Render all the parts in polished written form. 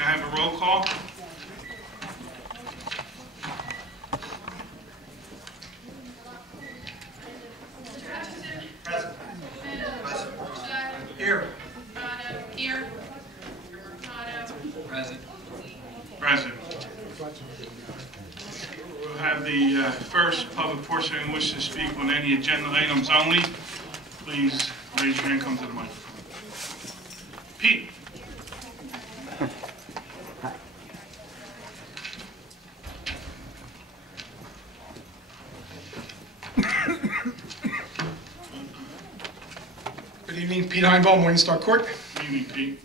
May I have a roll call? Present. Here. Here. Present. Present. We'll have the first public portion who wishes to speak on any agenda items only. Please raise your hand, come to the microphone. Pete. Good evening, Pete Heinbaum, Morningstar Court. Good evening, Pete.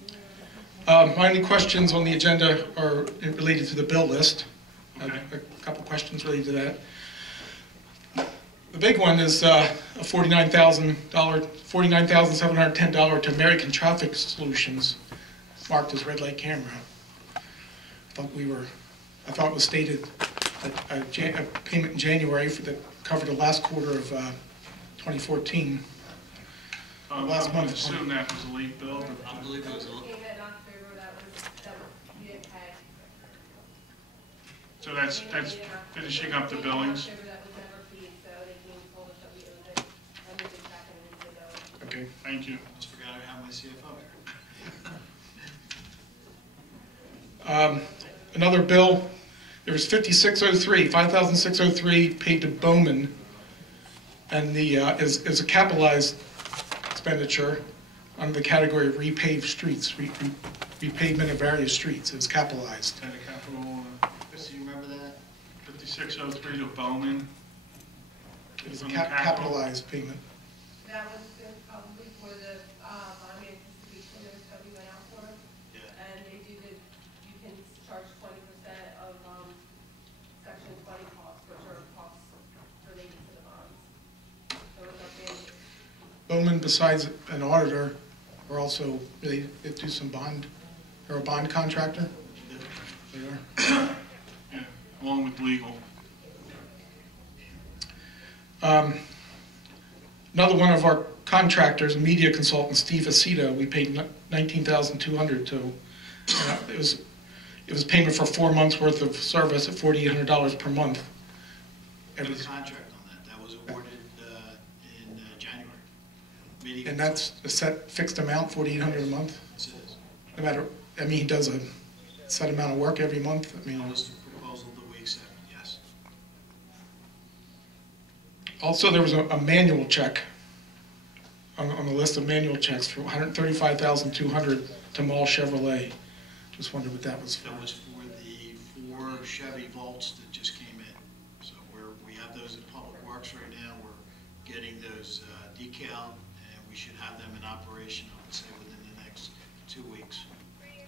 My only questions on the agenda are related to the bill list. Okay. A couple questions related to that. The big one is a $49,710 to American Traffic Solutions, marked as red light camera. I thought it was stated that a payment in January that covered the last quarter of 2014. Last month. I assume that was a late bill. I believe it was a little. So that's finishing up the billings. Okay. Thank you. Just forgot I have my CFO here. Another bill, there was 5,603 paid to Bowman, and the is a capitalized expenditure under the category of repaved streets, repavement of various streets. It was capitalized. And the capital Chris, do you remember that? 5603 to Bowman. It was a From the capital. capitalized payment. That was probably for the bond distribution that we went out for. Yeah. And they do you can charge 20% of section 20 costs, which are costs related to the bonds. So it's updated. Bowman, besides an auditor, are also, they do some bond, they're a bond contractor. They are. Yeah, along with legal. Another one of our contractors, media consultant, Steve Aceto, we paid $19,200 to. It was payment for 4 months worth of service at $4,800 per month. There was a contract on that. That was awarded in January. Meeting And that's a set fixed amount, $4,800 a month? Yes, it is. No matter, I mean, he does a set amount of work every month? I mean, That was the proposal that we accepted, yes. also, there was a manual check on the list of manual checks for $135,200 to Mall Chevrolet. Just wondered what that was for. That was for the 4 Chevy Volts that just came in. So we have those in Public Works right now. We're getting those decaled, and we should have them in operation, I would say, within the next 2 weeks.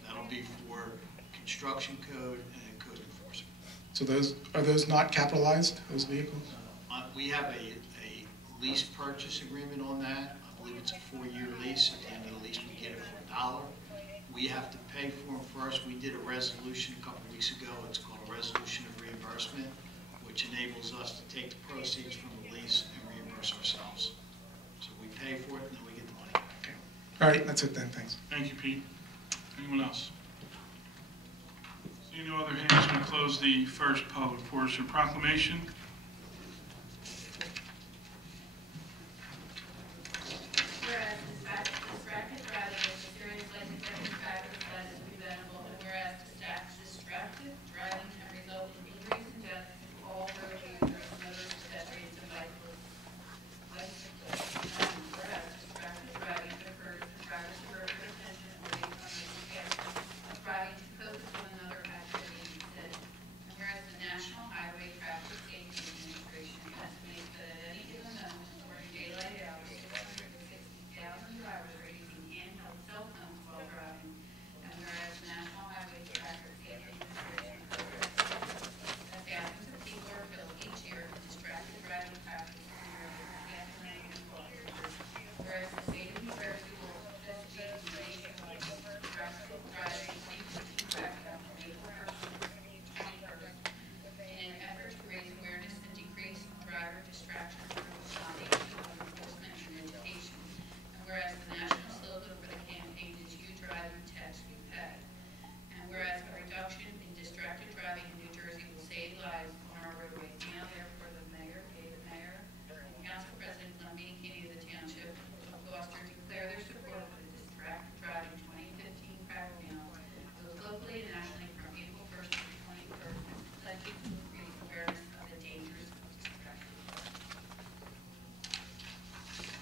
That'll be for construction code and code enforcement. So are those not capitalized, those vehicles? We have a lease purchase agreement on that. I believe it's a 4-year lease. At the end of the lease, we get it for $1. We have to pay for them first. We did a resolution a couple of weeks ago. It's called a resolution of reimbursement, which enables us to take the proceeds from the lease and reimburse ourselves. So we pay for it and then we get the money. Okay. All right, that's it then, thanks. Thank you, Pete. Anyone else? Seeing no other hands, we close the first public portion. Proclamation. Whereas distracted driving is a serious life-threatening factor that is preventable, and whereas distracted driving can result in injuries and death to all road users, motorists, pedestrians, and bicyclists. And whereas distracted driving occurs when drivers divert their attention away from making actions of driving to focus on another activity instead. And whereas the National Highway Traffic Safety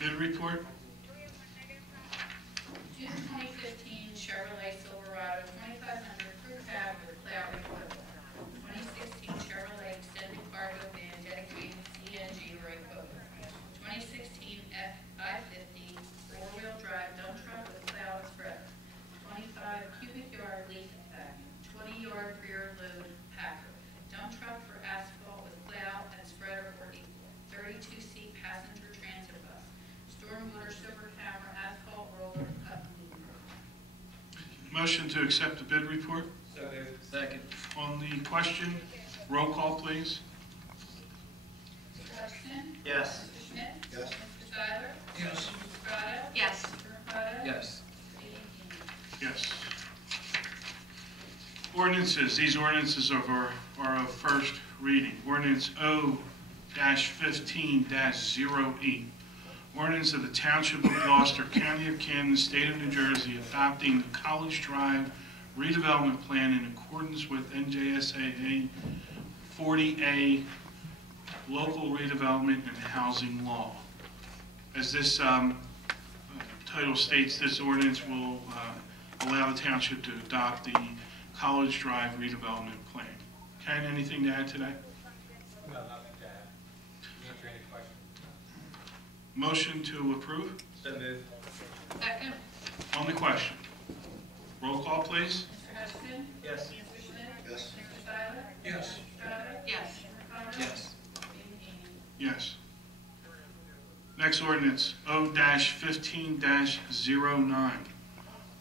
Bid report? June 2015 Chevrolet Silverado 2500 crew cab with cloud equivalent. 2016 Chevrolet extended cargo van dedicated CNG or equivalent. 2016 I-50 four-wheel drive dump truck with plow spreader. 25 cubic yard leaf pack, 20-yard rear load packer. Dump truck for asphalt with plow and spreader or equal. 32-seat passenger transit bus. Stormwater silver camera asphalt roller cut and lead. Motion to accept the bid report? So moved. Second. On the question, roll call, please. Mr. Hudson? Yes. Mr. Schmidt? Yes. Mr. Seiler? Yes. Mr. Prado? Yes. Mr. Mercado? Yes. Yes. Ordinances. These ordinances are of first reading. Ordinance O-15-08. Ordinance of the Township of Gloucester, County of Camden, State of New Jersey, adopting the College Drive redevelopment plan in accordance with NJSA 40A local redevelopment and housing law. As this title states, this ordinance will allow the township to adopt the College Drive redevelopment plan. Ken, anything to add to that? No, nothing to add. Answer any questions? Motion to approve? So moved. Second. On the question. Roll call, please. Mr. Hudson? Yes. Mr. Schmidt? Yes. Mr. Seiler? Yes. Mr. Prado? Yes. Mr. Mercado? Yes. Yes. Next ordinance, O-15-09.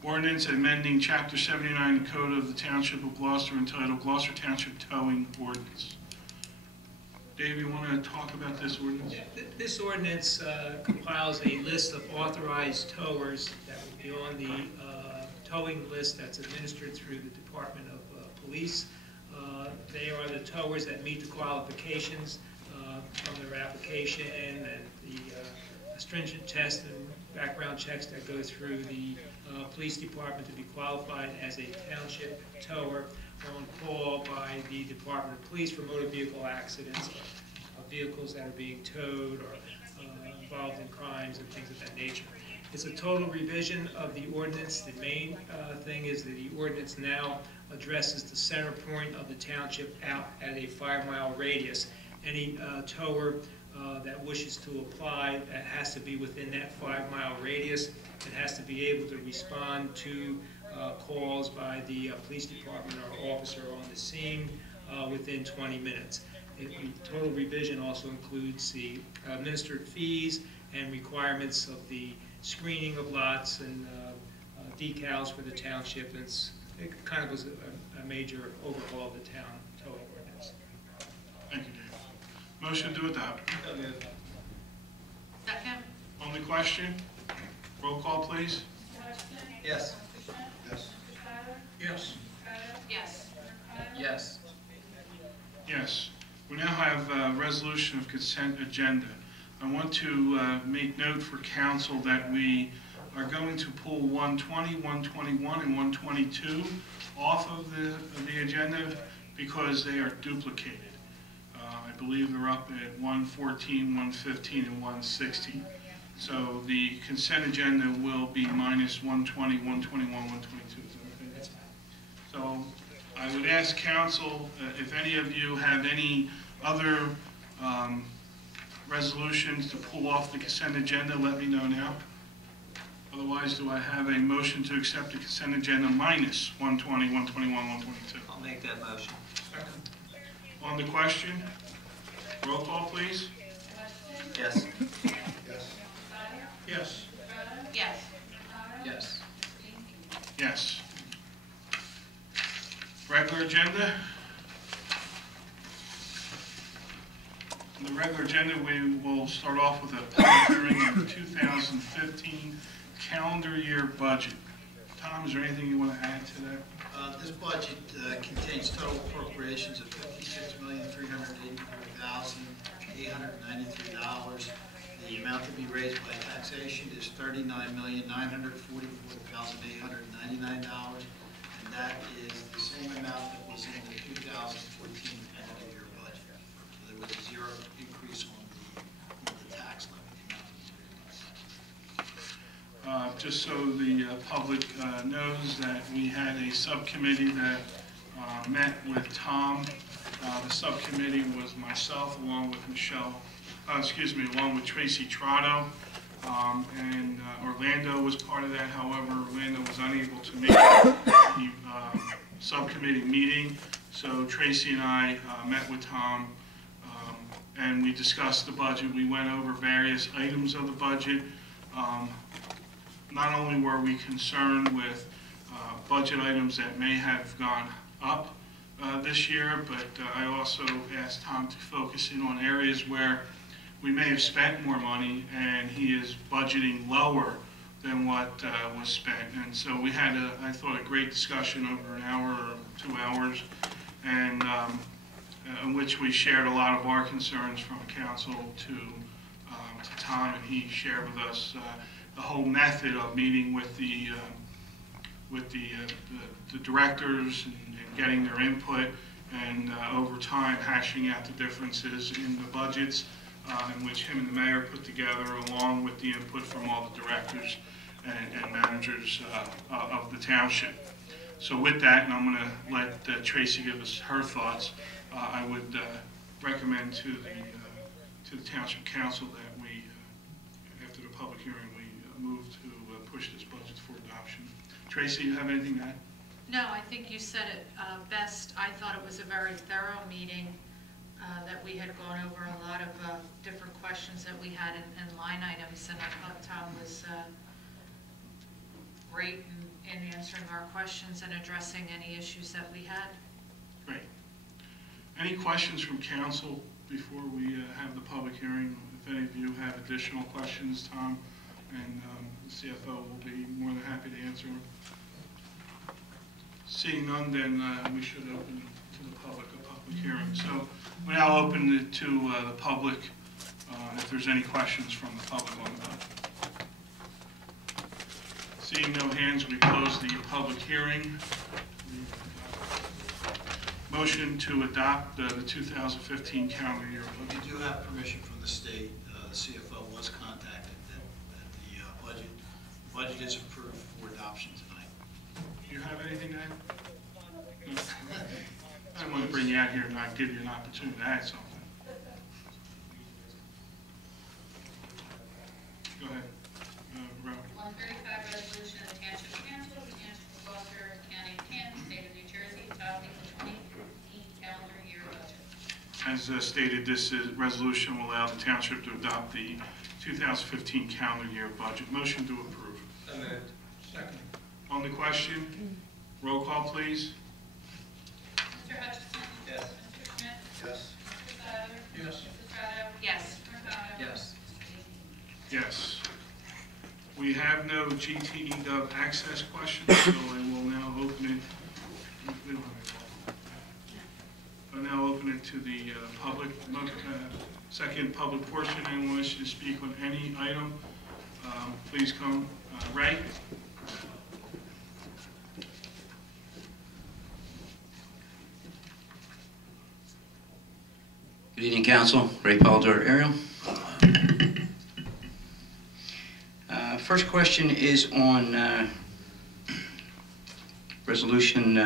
Ordinance amending Chapter 79 Code of the Township of Gloucester entitled Gloucester Township Towing Ordinance. Dave, you want to talk about this ordinance? This ordinance compiles a list of authorized towers that would be on the towing list that's administered through the Department of Police. They are the towers that meet the qualifications from their application and the stringent tests and background checks that go through the police department to be qualified as a township tower on call by the Department of Police for motor vehicle accidents, vehicles that are being towed or involved in crimes and things of that nature. It's a total revision of the ordinance. The main thing is that the ordinance now addresses the center point of the township out at a 5-mile radius. Any tower that wishes to apply, that has to be within that 5-mile radius. It has to be able to respond to calls by the police department or officer on the scene within 20 minutes. The total revision also includes the administered fees and requirements of the screening of lots and decals for the township. It kind of was a major overhaul of the town towing ordinance. Thank you, Dave. Motion to adopt. So moved. Second. On the question, roll call, please. Mr. Hudson? Yes. Mr. Schmidt? Yes. Mr. Seiler? Yes. Mr. Prado? Yes. Mr. Mercado? Yes. Yes. We now have a resolution of consent agenda. I want to make note for council that we are going to pull 120, 121, and 122 off of the agenda because they are duplicated. I believe they're up at 114, 115, and 116. So the consent agenda will be minus 120, 121, 122. Is that okay? So I would ask council, if any of you have any other resolutions to pull off the consent agenda, let me know now. Otherwise, do I have a motion to accept the consent agenda minus 120, 121, 122? I'll make that motion. On the question, roll call, please. Mr. Hudson? Yes. Yes. Seiler? Yes. Mr. Prado? Yes. Mr. Mercado? Yes. Yes. Regular agenda. On the regular agenda, we will start off with a public hearing on the 2015 calendar year budget. Tom, is there anything you want to add to that? This budget contains total appropriations of $56,384,893. The amount to be raised by taxation is $39,944,899, and that is the same amount that was in the 2014 calendar year budget. So there was a zero increase on the tax levy. The amount was Just so the public knows that we had a subcommittee that met with Tom. The subcommittee was myself along with along with Tracy Trotto. And Orlando was part of that. However, Orlando was unable to make the subcommittee meeting. So Tracy and I met with Tom and we discussed the budget. We went over various items of the budget. Not only were we concerned with budget items that may have gone up this year, but I also asked Tom to focus in on areas where we may have spent more money and he is budgeting lower than what was spent. And so we had, I thought, a great discussion over an hour or 2 hours, and in which we shared a lot of our concerns from council to Tom, and he shared with us the whole method of meeting with the directors and getting their input, and over time hashing out the differences in the budgets in which him and the mayor put together, along with the input from all the directors and managers of the township. So with that, and I'm going to let Tracy give us her thoughts, I would recommend to the township council that we, after the public hearing, we move to push this budget for adoption. Tracy, you have anything to add? No, I think you said it best. I thought it was a very thorough meeting, that we had gone over a lot of different questions that we had in line items, and I thought Tom was great in answering our questions and addressing any issues that we had. Great. Any questions from council before we have the public hearing? If any of you have additional questions, Tom and the CFO will be more than happy to answer them. Seeing none, then we should open to the public a public hearing. So we now open it to the public, if there's any questions from the public on the budget. Seeing no hands, we close the public hearing. Motion to adopt the 2015 calendar year budget. We do have permission from the state. The CFO was contacted that the budget is approved for adoption tonight. Do you have anything to add? No? I don't want to bring you out here and not give you an opportunity to add something. Go ahead. Robert. 135 resolution of the Township Council, of the Township of Gloucester, County of Kent, State of New Jersey, adopting the 2015 calendar year budget. As stated, this resolution will allow the township to adopt the 2015 calendar year budget. Motion to approve. So moved. Second. On the question, roll call, please. Mr. Hutchison? Yes. Mr. Schmidt? Yes. Mr. Sadler? Yes. Mrs. Strato? Yes. Mr. Mercado? Yes. Yes. We have no GTE Gov access questions, so I will now open it. We don't have any. I'll now open it to the public. Second public portion. Anyone wishing to speak on any item, please come. Ray? Good evening, Council. Ray Palder, Ariel. First question is on Resolution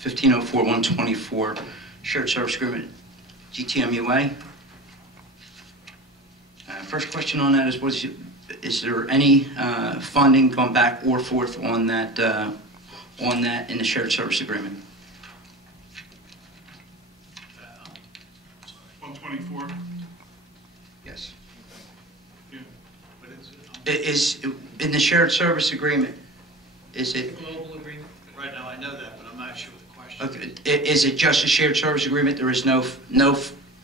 1504-124, Shared Service Agreement, GTMUA. First question on that is there any funding gone back or forth on that in the Shared Service Agreement? 124? Yes. Yeah. But it's, Is in the shared service agreement, is it, Global agreement? right now I know that, but I'm not sure what the question is. okay, is it just a shared service agreement? There is no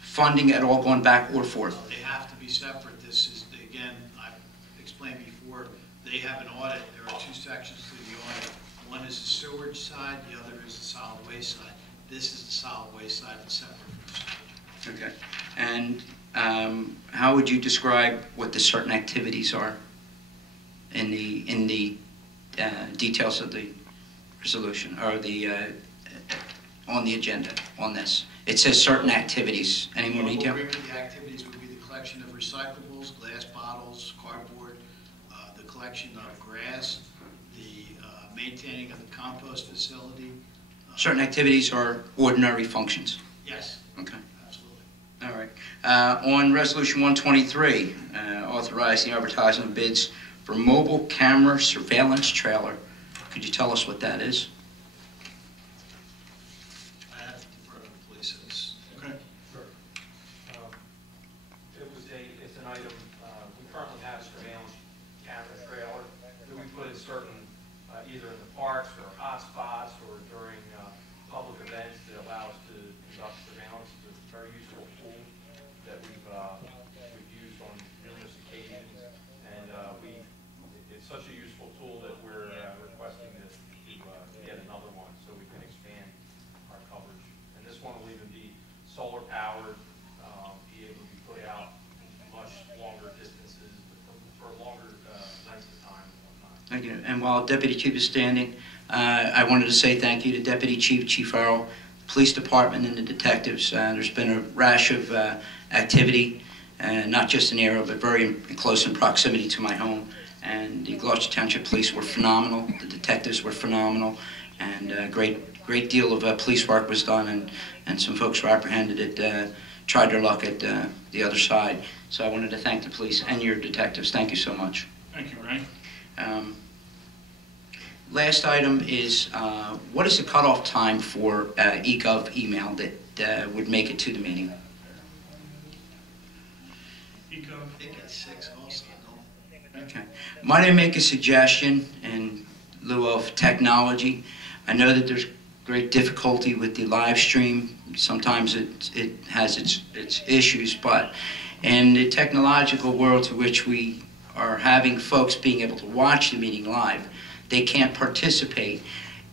funding at all going back or forth? They have to be separate. This is, again, I've explained before, they have an audit. There are two sections to the audit. One is the sewage side, the other is the solid waste side. This is the solid waste side that's separate from the sewage. Okay. And how would you describe what the certain activities are in the details of the resolution, or the on the agenda on this? It says certain activities. Any more detail? The activities would be the collection of recyclables, glass bottles, cardboard, the collection of grass, the maintaining of the compost facility. Certain activities are ordinary functions. Yes, Okay. absolutely. All right. On Resolution 123, authorizing advertising of bids for mobile camera surveillance trailer. Could you tell us what that is? I have to defer to the police. Okay. Sure. It's an item, we currently have surveillance camera trailer that we put in certain, either in the parks or hotspots or during public events that allow us to conduct surveillance. It's a very useful tool that we've used on numerous occasions, and it's such a useful tool that we're requesting to get another one so we can expand our coverage. And this one will even be solar powered, be able to be put out much longer distances for longer lengths of time and whatnot. Thank you. And while Deputy Chief is standing, I wanted to say thank you to Deputy Chief Farrell, Police Department, and the detectives. There's been a rash of activity, not just in the area, but very close in proximity to my home. And the Gloucester Township Police were phenomenal. The detectives were phenomenal, and a great deal of police work was done, and some folks were apprehended that tried their luck at the other side. So I wanted to thank the police and your detectives. Thank you so much. Thank you, Ray. Last item is, what is the cutoff time for eGov email that would make it to the meeting? Eco. I think it's 6 also, no? Okay. Might I make a suggestion in lieu of technology? I know that there's great difficulty with the live stream. Sometimes it has its issues, but in the technological world to which we are having folks being able to watch the meeting live, they can't participate.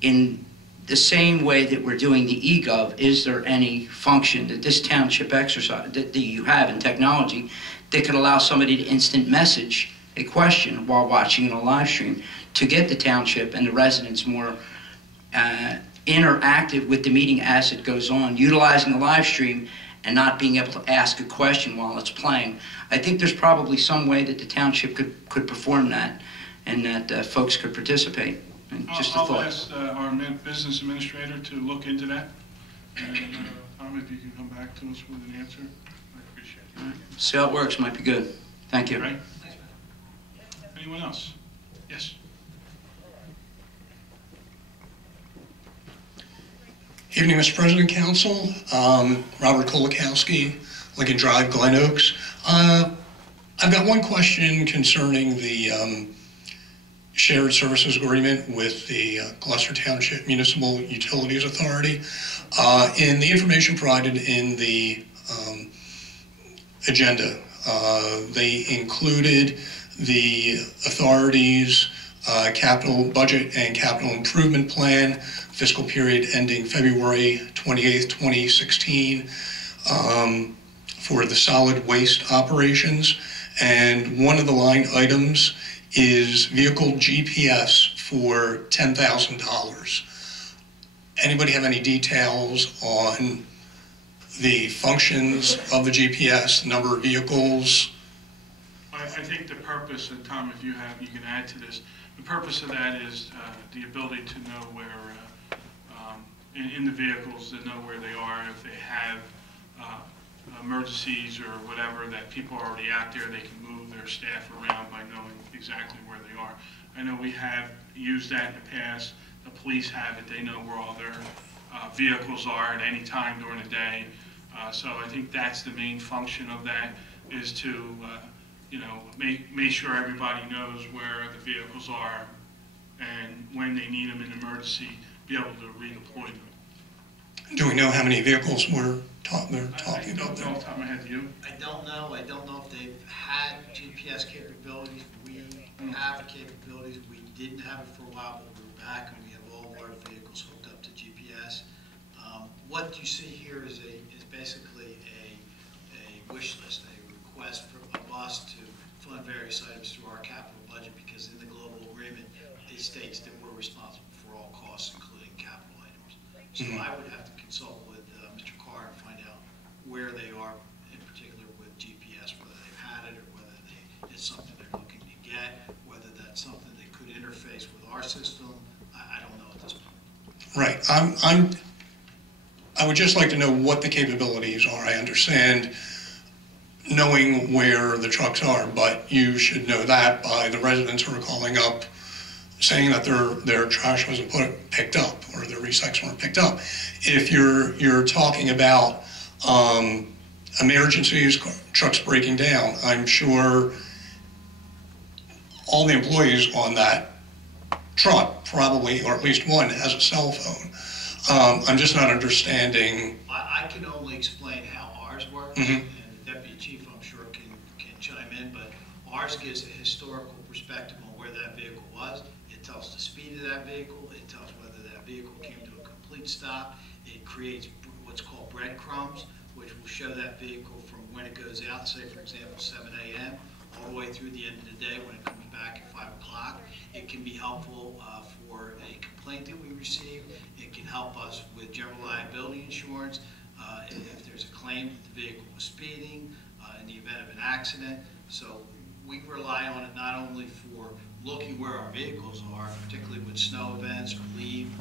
In the same way that we're doing the eGov, is there any function that this township exercise, that you have in technology, that could allow somebody to instant message a question while watching on a live stream to get the township and the residents more interactive with the meeting as it goes on, utilizing the live stream and not being able to ask a question while it's playing? I think there's probably some way that the township could perform that, and that folks could participate. And just a I'll thought. ask our business administrator to look into that. And Tom, if you can come back to us with an answer, I appreciate it. See how it works, might be good. Thank you. Right? Anyone else? Yes. Evening, Mr. President, Council. Robert Kolakowski, Lincoln Drive, Glen Oaks. I've got one question concerning the shared services agreement with the Gloucester Township Municipal Utilities Authority. In the information provided in the agenda, they included the authority's capital budget and capital improvement plan, fiscal period ending February 28th, 2016, for the solid waste operations. And one of the line items is vehicle GPS for $10,000. Anybody have any details on the functions of the GPS, number of vehicles? I think the purpose, and Tom, if you have, you can add to this. The purpose of that is the ability to know where, in the vehicles, to know where they are. If they have emergencies or whatever, that people are already out there, they can move their staff around by knowing exactly where they are. I know we have used that in the past. The police have it. They know where all their vehicles are at any time during the day. So I think that's the main function of that, is to make sure everybody knows where the vehicles are, and when they need them in emergency, be able to redeploy them. Do we know how many vehicles they're talking about I there? don't know off the top of my head, do you? I don't know. I don't know if they've had GPS capabilities. We have capabilities. We didn't have it for a while, but we're back, and we have all of our vehicles hooked up to GPS. What you see here is basically a wish list, a request of us to fund various items through our capital budget, because in the global agreement, it states that we're responsible for all costs, including capital items. So I would have to consult with Mr. Carr and find out where they are, in particular with GPS, whether they've had it or whether it's something they're looking to get, whether that's our system, I don't know at this point. Right. I would just like to know what the capabilities are. I understand knowing where the trucks are, but you should know that by the residents who are calling up saying that their trash wasn't picked up or their recycles weren't picked up. If you're talking about emergencies, trucks breaking down, I'm sure all the employees on that truck probably, or at least one, has a cell phone. I'm just not understanding. I can only explain how ours works, Mhm. and the deputy chief, I'm sure, can chime in, but ours gives a historical perspective on where that vehicle was. It tells the speed of that vehicle. It tells whether that vehicle came to a complete stop. It creates what's called breadcrumbs, which will show that vehicle from when it goes out, say, for example, 7 a.m., all the way through the end of the day when it comes back at 5 o'clock. It can be helpful for a complaint that we receive. It can help us with general liability insurance. If there's a claim that the vehicle was speeding, in the event of an accident. So we rely on it not only for looking where our vehicles are, particularly with snow events or leave,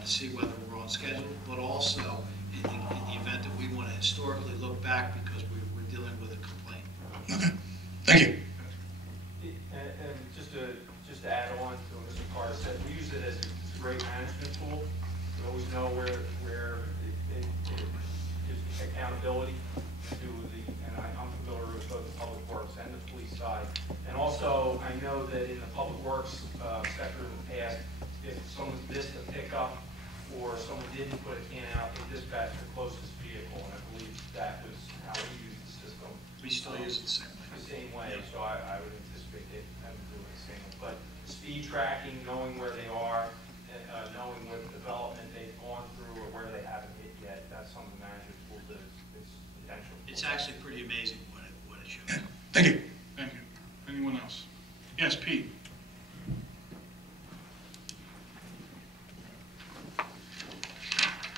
to see whether we're on schedule, but also in the event that we want to historically look back because we're dealing with a complaint. Okay, thank you. And just to add on to what Mr. Carter said, we use it as a great management tool. We always know where it gives accountability to and I'm familiar with both the public works and the police side. And also, I know that in the public works sector in the past, if someone's missed a pickup or someone didn't put a can out, they dispatch the closest vehicle, and I believe that was how we used the system. We still use it the same way. The same way, so I would anticipate them doing the same. But speed tracking, knowing where they are, knowing what development they've gone through or where they haven't hit yet, that's something managers will do. It's potential. It's actually pretty amazing what it shows. Thank you. Thank you. Anyone else? Yes, Pete?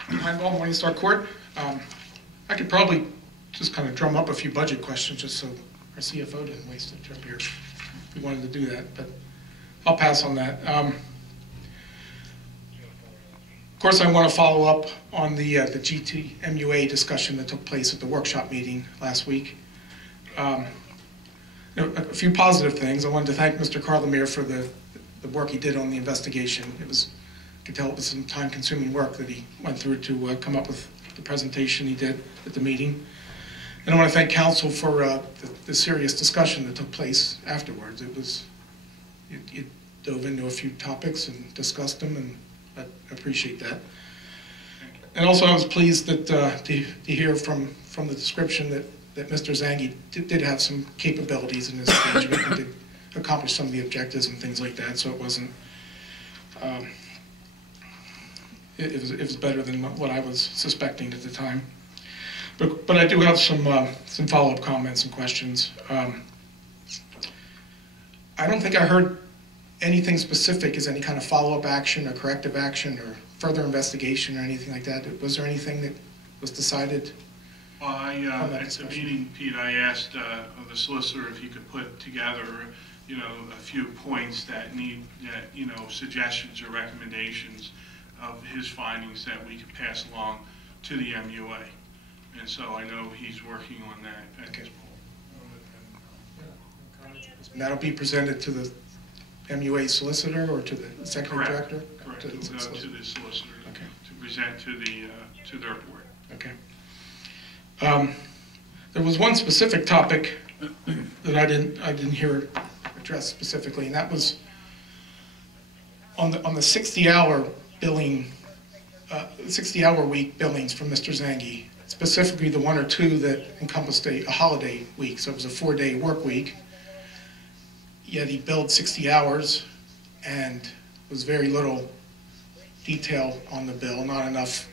Hi, Paul, Morningstar Court. I could probably just kind of drum up a few budget questions just so our CFO didn't waste a trip here if we wanted to do that, but I'll pass on that. Of course, I want to follow up on the GTMUA discussion that took place at the workshop meeting last week. A few positive things. I wanted to thank Mr. Carlemere for the work he did on the investigation. I could tell it was some time-consuming work that he went through to come up with the presentation he did at the meeting. And I want to thank council for the serious discussion that took place afterwards. It dove into a few topics and discussed them, and I appreciate that. And also, I was pleased that to hear from the description that Mr. Zangi did have some capabilities in his engagement and did accomplish some of the objectives and things like that. So it wasn't. It was better than what I was suspecting at the time. But I do have some follow-up comments and questions. I don't think I heard anything specific as any kind of follow-up action or corrective action or further investigation or anything like that. Was there anything that was decided? Well, at the meeting, Pete, I asked the solicitor if he could put together, a few points that need, suggestions or recommendations of his findings that we could pass along to the MUA. And so I know he's working on that at this point. And that'll be presented to the MUA solicitor or to the executive director? Correct. It will go to the solicitor to present to their board. Okay. There was one specific topic that I didn't hear addressed specifically, and that was on the 60-hour billing, 60-hour week billings from Mr. Zangi, specifically the one or two that encompassed a holiday week. So it was a 4-day work week. Yet he billed 60 hours and was very little detail on the bill, not enough,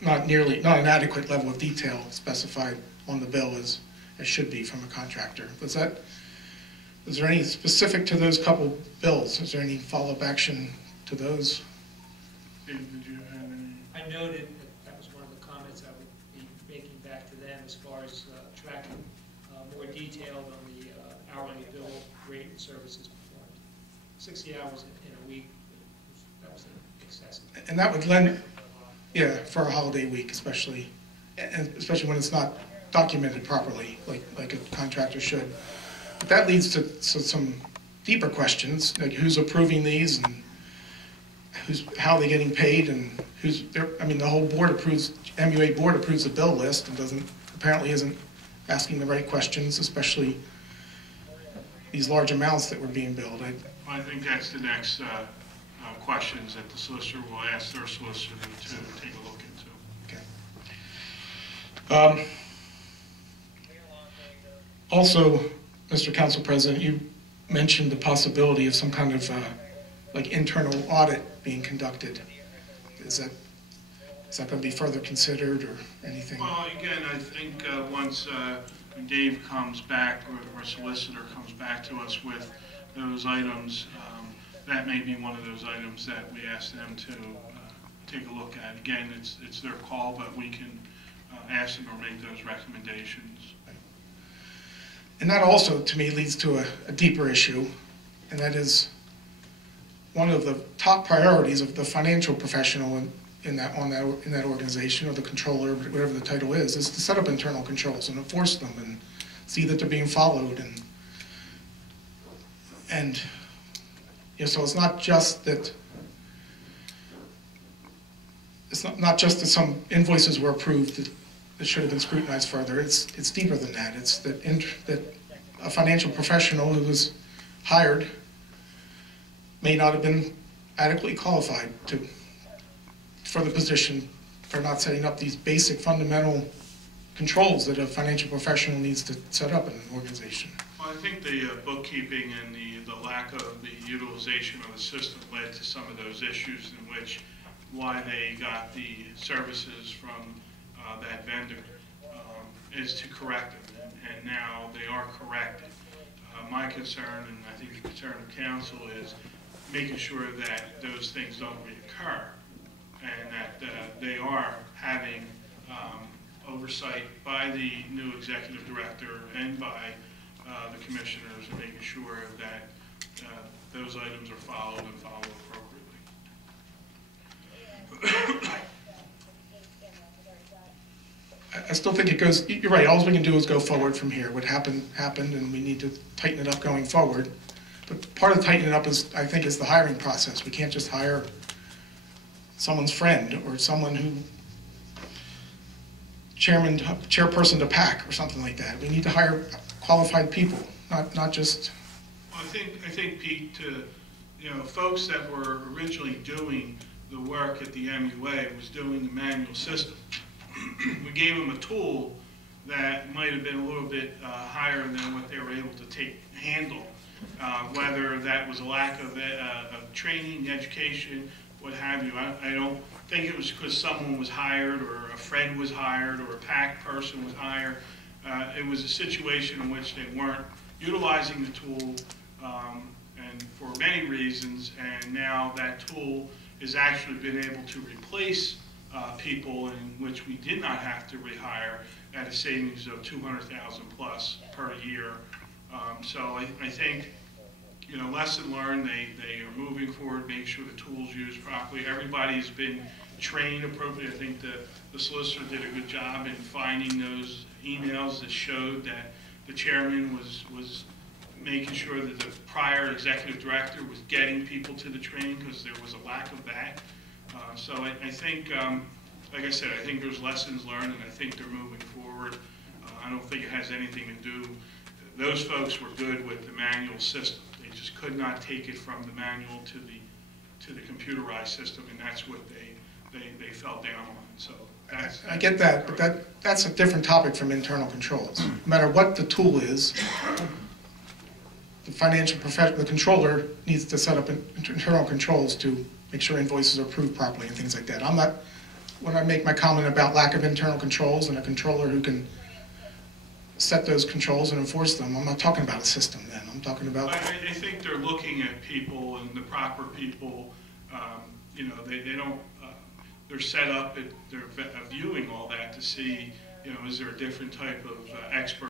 not an adequate level of detail specified on the bill as should be from a contractor. Was there any specific to those couple bills? Is there any follow-up action to those? Did you have any? I noted that was one of the comments I would be making back to them as far as tracking more detailed on the hourly bill rate and services performed. 60 hours in a week becomes excessive. And that would lend, yeah, for a holiday week especially, and especially when it's not documented properly, like a contractor should. But that leads to some deeper questions, like who's approving these and how are they getting paid, and I mean, the whole board approves, MUA board approves the bill list and apparently isn't asking the right questions, especially these large amounts that were being billed. I think that's the next questions that the solicitor will ask their solicitor to take a look into. Okay. Also, Mr. Council President, you mentioned the possibility of some kind of like internal audit being conducted. Is that going to be further considered or anything? Well, again, I think once Dave comes back, or our solicitor comes back to us with those items, that may be one of those items that we ask them to take a look at. Again, it's their call, but we can ask them or make those recommendations. And that also, to me, leads to a deeper issue, and that is one of the top priorities of the financial professional in that organization, or the controller, whatever the title is to set up internal controls and enforce them and see that they're being followed. And you know, so it's not just that some invoices were approved that should have been scrutinized further. It's deeper than that. It's that a financial professional who was hired may not have been adequately qualified for the position, for not setting up these basic fundamental controls that a financial professional needs to set up in an organization. Well, I think the bookkeeping and the lack of the utilization of the system led to some of those issues in which why they got the services from that vendor is to correct it, and now they are corrected. My concern, and I think the concern of council, is making sure that those things don't reoccur, and that they are having oversight by the new executive director and by the commissioners, and making sure that those items are followed and followed appropriately. I still think it goes, you're right, all we can do is go forward from here. What happened, and we need to tighten it up going forward. But part of tightening it up is, I think, is the hiring process. We can't just hire someone's friend or someone who, chairperson to PAC or something like that. We need to hire qualified people, not just. Well, I think Pete, folks that were originally doing the work at the MUA was doing the manual system. We gave them a tool that might have been a little bit higher than what they were able to handle. Whether that was a lack of training, education, what have you. I don't think it was because someone was hired or a friend was hired or a PAC person was hired. It was a situation in which they weren't utilizing the tool, and for many reasons, and now that tool has actually been able to replace people in which we did not have to rehire at a savings of $200,000 plus per year. So I think, lesson learned, they are moving forward, making sure the tool's used properly. Everybody's been trained appropriately. I think the solicitor did a good job in finding those emails that showed that the chairman was making sure that the prior executive director was getting people to the training, because there was a lack of that. So I think, like I said, I think there's lessons learned, and I think they're moving forward. I don't think it has anything to do, those folks were good with the manual system. They just could not take it from the manual to the computerized system, and that's what they fell down on. So I get that, but that's a different topic from internal controls. No matter what the tool is, the financial professional, the controller needs to set up internal controls to make sure invoices are approved properly and things like that. When I make my comment about lack of internal controls and a controller who can set those controls and enforce them, I'm not talking about a system then. I'm talking about. I think they're looking at people, and the proper people. They don't. They're set up. They're viewing all that to see. Is there a different type of expert